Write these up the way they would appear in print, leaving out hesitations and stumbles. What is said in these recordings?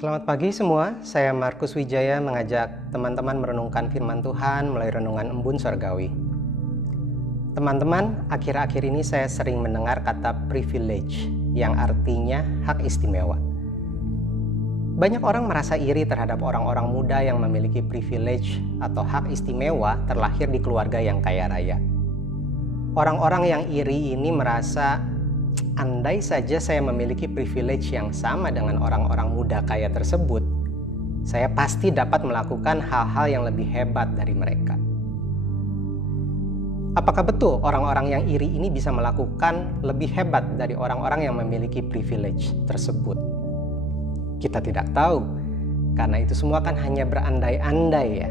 Selamat pagi semua, saya Markus Wijaya mengajak teman-teman merenungkan firman Tuhan melalui renungan Embun Surgawi. Teman-teman, akhir-akhir ini saya sering mendengar kata privilege, yang artinya hak istimewa. Banyak orang merasa iri terhadap orang-orang muda yang memiliki privilege atau hak istimewa terlahir di keluarga yang kaya raya. Orang-orang yang iri ini merasa, andai saja saya memiliki privilege yang sama dengan orang-orang muda kaya tersebut, saya pasti dapat melakukan hal-hal yang lebih hebat dari mereka. Apakah betul orang-orang yang iri ini bisa melakukan lebih hebat dari orang-orang yang memiliki privilege tersebut? Kita tidak tahu, karena itu semua kan hanya berandai-andai ya.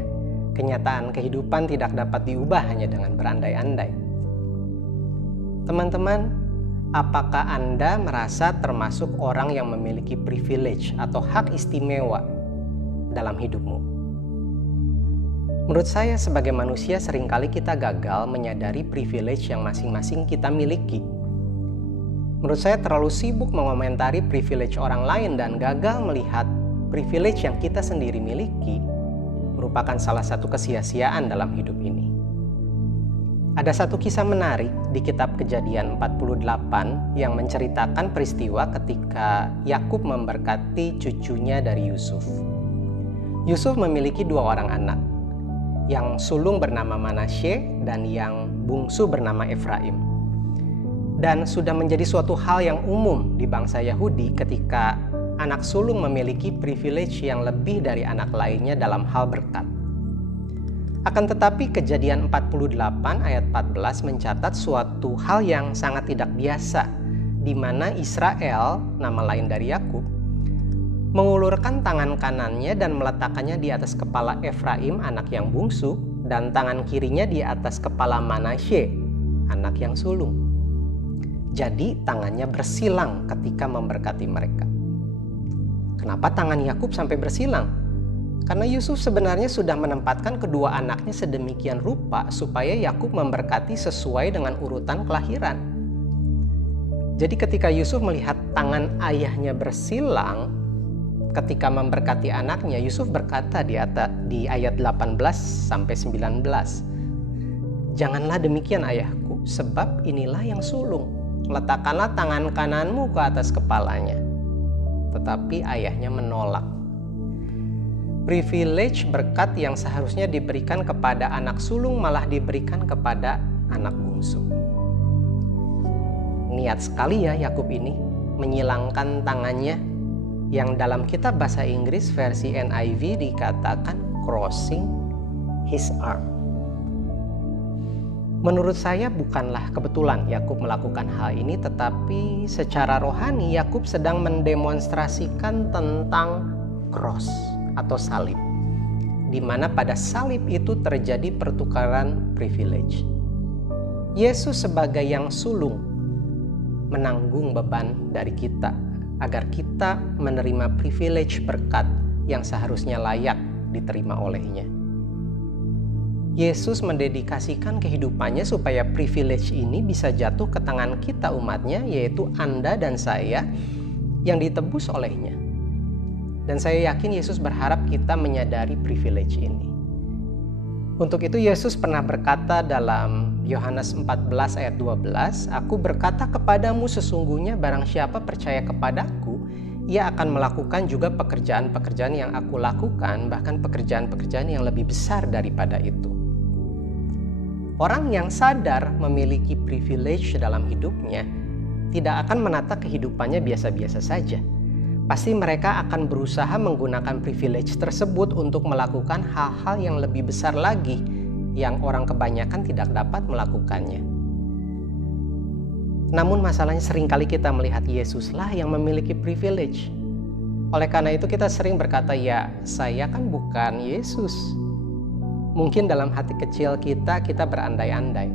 Kenyataan kehidupan tidak dapat diubah hanya dengan berandai-andai. Teman-teman, apakah Anda merasa termasuk orang yang memiliki privilege atau hak istimewa dalam hidupmu? Menurut saya sebagai manusia seringkali kita gagal menyadari privilege yang masing-masing kita miliki. Menurut saya terlalu sibuk mengomentari privilege orang lain dan gagal melihat privilege yang kita sendiri miliki merupakan salah satu kesia-siaan dalam hidup ini. Ada satu kisah menarik di kitab Kejadian 48 yang menceritakan peristiwa ketika Yakub memberkati cucunya dari Yusuf. Yusuf memiliki dua orang anak, yang sulung bernama Manasye dan yang bungsu bernama Efraim. Dan sudah menjadi suatu hal yang umum di bangsa Yahudi ketika anak sulung memiliki privilege yang lebih dari anak lainnya dalam hal berkat. Akan tetapi Kejadian 48 ayat 14 mencatat suatu hal yang sangat tidak biasa, di mana Israel, nama lain dari Yakub, mengulurkan tangan kanannya dan meletakkannya di atas kepala Efraim, anak yang bungsu, dan tangan kirinya di atas kepala Manasye, anak yang sulung. Jadi tangannya bersilang ketika memberkati mereka. Kenapa tangan Yakub sampai bersilang? Karena Yusuf sebenarnya sudah menempatkan kedua anaknya sedemikian rupa supaya Yakub memberkati sesuai dengan urutan kelahiran. Jadi ketika Yusuf melihat tangan ayahnya bersilang ketika memberkati anaknya, Yusuf berkata di ayat 18 sampai 19, "Janganlah demikian ayahku, sebab inilah yang sulung. Letakkanlah tangan kananmu ke atas kepalanya." Tetapi ayahnya menolak. Privilege berkat yang seharusnya diberikan kepada anak sulung malah diberikan kepada anak bungsu. Niat sekali ya Yakub ini menyilangkan tangannya, yang dalam kitab bahasa Inggris versi NIV dikatakan crossing his arm. Menurut saya bukanlah kebetulan Yakub melakukan hal ini, tetapi secara rohani Yakub sedang mendemonstrasikan tentang cross atau salib, di mana pada salib itu terjadi pertukaran privilege. Yesus sebagai yang sulung menanggung beban dari kita agar kita menerima privilege berkat yang seharusnya layak diterima olehnya. Yesus mendedikasikan kehidupannya supaya privilege ini bisa jatuh ke tangan kita umatnya, yaitu Anda dan saya yang ditebus olehnya. Dan saya yakin Yesus berharap kita menyadari privilege ini. Untuk itu Yesus pernah berkata dalam Yohanes 14 ayat 12, "Aku berkata kepadamu sesungguhnya barang siapa percaya kepadaku, ia akan melakukan juga pekerjaan-pekerjaan yang aku lakukan, bahkan pekerjaan-pekerjaan yang lebih besar daripada itu." Orang yang sadar memiliki privilege dalam hidupnya tidak akan menata kehidupannya biasa-biasa saja. Pasti mereka akan berusaha menggunakan privilege tersebut untuk melakukan hal-hal yang lebih besar lagi yang orang kebanyakan tidak dapat melakukannya. Namun masalahnya seringkali kita melihat Yesuslah yang memiliki privilege. Oleh karena itu kita sering berkata, ya saya kan bukan Yesus. Mungkin dalam hati kecil kita berandai-andai.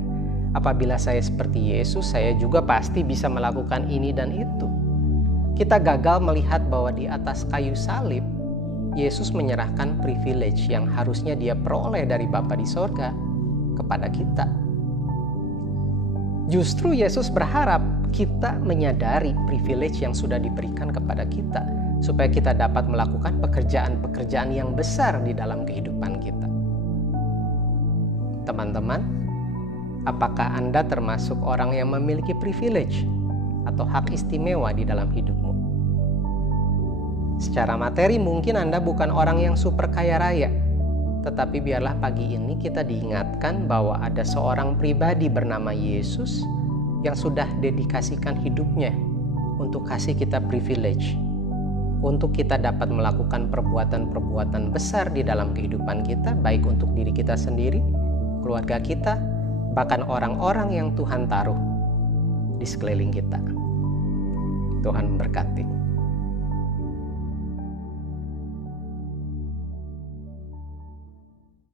Apabila saya seperti Yesus, saya juga pasti bisa melakukan ini dan itu. Kita gagal melihat bahwa di atas kayu salib, Yesus menyerahkan privilege yang harusnya dia peroleh dari Bapa di sorga kepada kita. Justru Yesus berharap kita menyadari privilege yang sudah diberikan kepada kita, supaya kita dapat melakukan pekerjaan-pekerjaan yang besar di dalam kehidupan kita. Teman-teman, apakah Anda termasuk orang yang memiliki privilege atau hak istimewa di dalam hidupmu? Secara materi mungkin Anda bukan orang yang super kaya raya, tetapi biarlah pagi ini kita diingatkan bahwa ada seorang pribadi bernama Yesus yang sudah dedikasikan hidupnya untuk kasih kita privilege, untuk kita dapat melakukan perbuatan-perbuatan besar di dalam kehidupan kita, baik untuk diri kita sendiri, keluarga kita, bahkan orang-orang yang Tuhan taruh di sekeliling kita. Tuhan memberkati.